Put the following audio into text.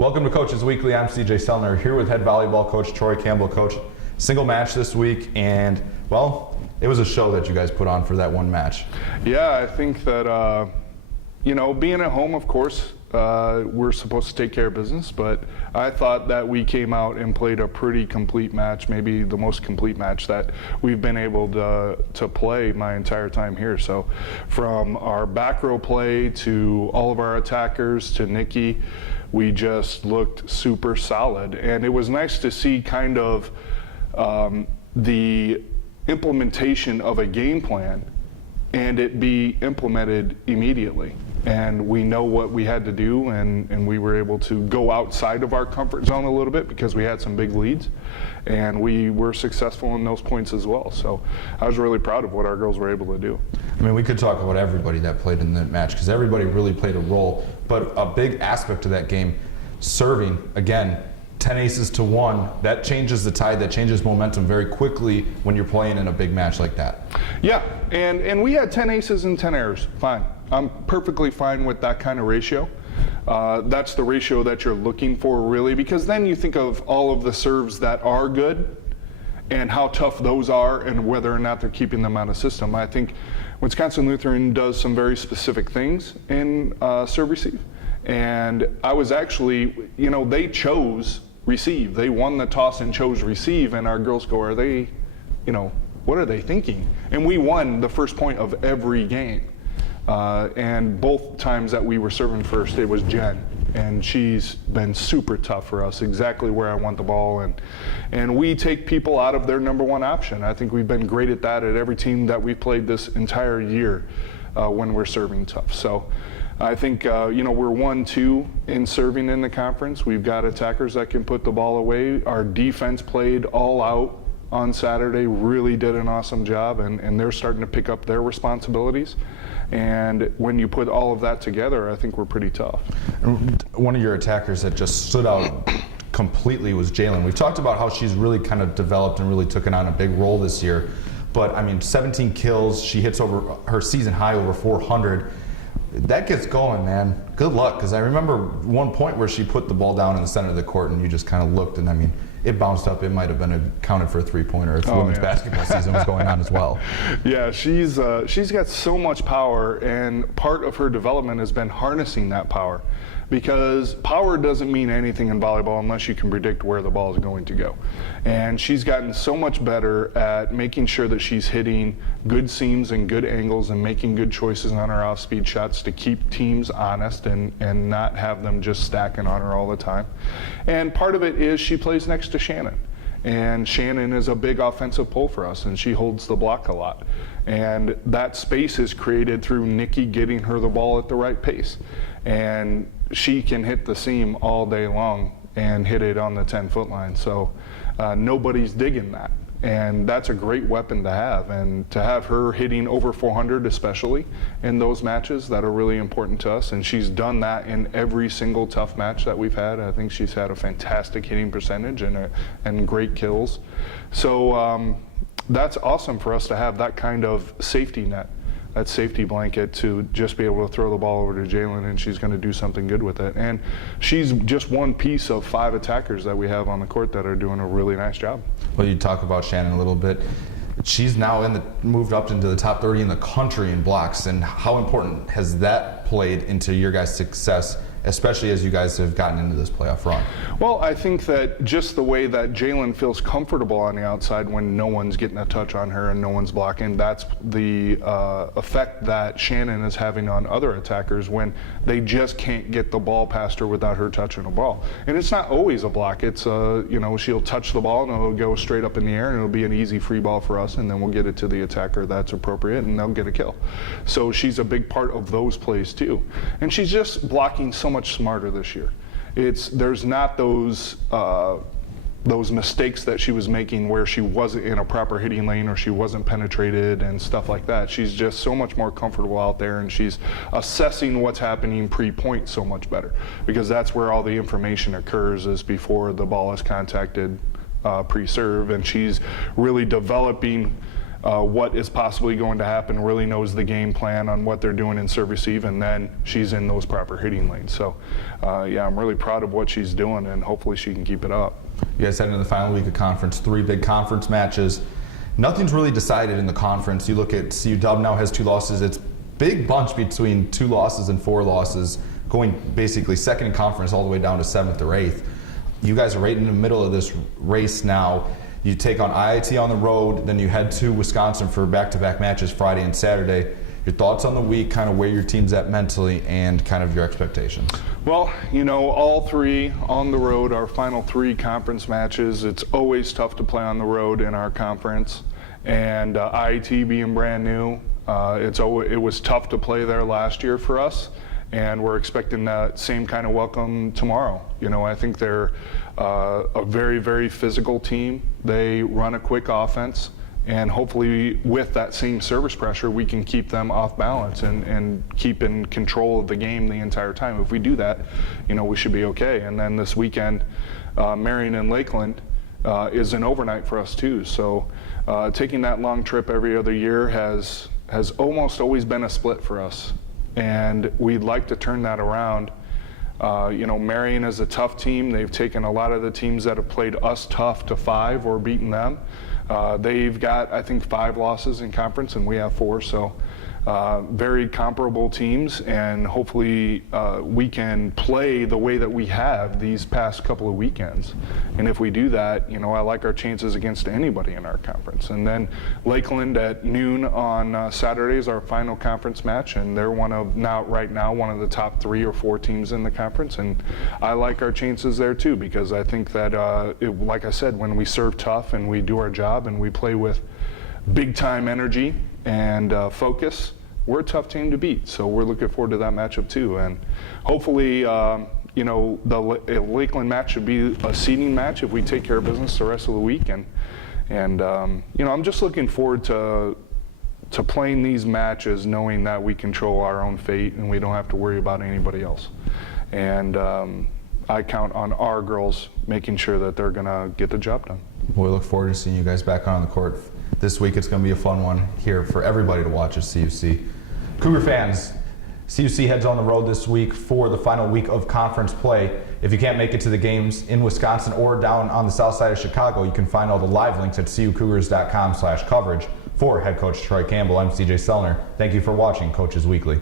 Welcome to Coaches Weekly. I'm CJ Sellner here with head volleyball coach Troy Campbell. Coach, single match this week, and well, it was a show that you guys put on for that one match. Yeah, I think that being at home, of course, we're supposed to take care of business, but I thought that we came out and played a pretty complete match, maybe the most complete match that we've been able to play my entire time here. So from our back row play to all of our attackers to Nikki, we just looked super solid. And it was nice to see kind of the implementation of a game plan and it be implemented immediately. And we know what we had to do, and we were able to go outside of our comfort zone a little bit because we had some big leads, and we were successful in those points as well. So I was really proud of what our girls were able to do. I mean, we could talk about everybody that played in that match because everybody really played a role, but a big aspect of that game, serving, again, 10 aces to 1, that changes the tide, that changes momentum very quickly when you're playing in a big match like that. Yeah, and we had 10 aces and 10 errors, fine. I'm perfectly fine with that kind of ratio. That's the ratio that you're looking for, really, because then you think of all of the serves that are good and how tough those are and whether or not they're keeping them out of system. I think Wisconsin Lutheran does some very specific things in serve receive. And I was actually, they chose receive. They won the toss and chose receive, and our girls go, are they, what are they thinking? And we won the first point of every game. And both times that we were serving first, it was Jen, and she's been super tough for us, exactly where I want the ball, and we take people out of their number one option. I think we've been great at that at every team that we've played this entire year when we're serving tough. So I think, we're 1-2 in serving in the conference. We've got attackers that can put the ball away. Our defense played all out on Saturday, really did an awesome job, and they're starting to pick up their responsibilities. And when you put all of that together, I think we're pretty tough. One of your attackers that just stood out completely was Jalen. We've talked about how she's really kind of developed and really taken on a big role this year. But, 17 kills. She hits over her season high over 400. That gets going, man. Good luck, because I remember one point where she put the ball down in the center of the court and you just kind of looked, and it bounced up. It might have been accounted for a three-pointer if women's basketball season was going on as well. Yeah, she's got so much power, and part of her development has been harnessing that power, because power doesn't mean anything in volleyball unless you can predict where the ball is going to go. And she's gotten so much better at making sure that she's hitting good seams and good angles and making good choices on her off-speed shots to keep teams honest and not have them just stacking on her all the time. And part of it is she plays next to Shannon. And Shannon is a big offensive pull for us, and she holds the block a lot. And that space is created through Nikki getting her the ball at the right pace. And she can hit the seam all day long and hit it on the 10-foot line. So nobody's digging that. And that's a great weapon to have. And to have her hitting over 400, especially in those matches that are really important to us. And she's done that in every single tough match that we've had. I think she's had a fantastic hitting percentage and great kills. So that's awesome for us to have that kind of safety net, that safety blanket, to just be able to throw the ball over to Jalen, and she's going to do something good with it. And she's just one piece of 5 attackers that we have on the court that are doing a really nice job. Well, you talk about Shannon a little bit. She's now moved up into the top 30 in the country in blocks, and how important has that played into your guys' success, especially as you guys have gotten into this playoff run? Well, I think that just the way that Jalen feels comfortable on the outside when no one's getting a touch on her and no one's blocking, that's the effect that Shannon is having on other attackers when they just can't get the ball past her without her touching the ball. And it's not always a block. It's, she'll touch the ball and it'll go straight up in the air and it'll be an easy free ball for us, and then we'll get it to the attacker that's appropriate and they'll get a kill. So she's a big part of those plays too. And she's just blocking so much smarter this year. There's not those mistakes that she was making where she wasn't in a proper hitting lane or she wasn't penetrated and stuff like that. She's just so much more comfortable out there, and she's assessing what's happening pre-point so much better, because that's where all the information occurs, is before the ball is contacted pre-serve, and she's really developing what is possibly going to happen, really knows the game plan on what they're doing in serve receive, and then she's in those proper hitting lanes. So, yeah, I'm really proud of what she's doing, and hopefully she can keep it up. You guys head into the final week of conference, 3 big conference matches. Nothing's really decided in the conference. You look at CU Dub now has 2 losses. It's big bunch between 2 losses and 4 losses, going basically second in conference all the way down to 7th or 8th. You guys are right in the middle of this race now. You take on IIT on the road, then you head to Wisconsin for back-to-back matches Friday and Saturday. Your thoughts on the week, kind of where your team's at mentally, and kind of your expectations? Well, you know, all 3 on the road, our final 3 conference matches. It's always tough to play on the road in our conference, and IIT being brand new, it was tough to play there last year for us, and we're expecting that same kind of welcome tomorrow. You know, I think they're a very, very physical team. They run a quick offense, and hopefully with that same service pressure, we can keep them off balance and keep in control of the game the entire time. If we do that, you know, we should be okay. And then this weekend, Marion and Lakeland is an overnight for us too. So taking that long trip every other year has almost always been a split for us, and we'd like to turn that around. You know, Marion is a tough team. They've taken a lot of the teams that have played us tough to 5 or beaten them. They've got, I think, 5 losses in conference, and we have 4. So very comparable teams, and hopefully we can play the way that we have these past couple of weekends. And if we do that, you know, I like our chances against anybody in our conference. And then Lakeland at noon on Saturday is our final conference match, and they're right now one of the top 3 or 4 teams in the conference. And I like our chances there too, because I think that, like I said, when we serve tough and we do our job and we play with big time energy and focus, we're a tough team to beat. So we're looking forward to that matchup too. And hopefully, you know, the Lakeland match should be a seeding match if we take care of business the rest of the week. And you know, I'm just looking forward to playing these matches knowing that we control our own fate and we don't have to worry about anybody else. And I count on our girls making sure that they're gonna get the job done. We look forward to seeing you guys back on the court this week. It's going to be a fun one here for everybody to watch at CUC. Cougar fans, CUC heads on the road this week for the final week of conference play. If you can't make it to the games in Wisconsin or down on the south side of Chicago, you can find all the live links at cucougars.com/coverage. For head coach Troy Campbell, I'm CJ Sellner. Thank you for watching Coaches Weekly.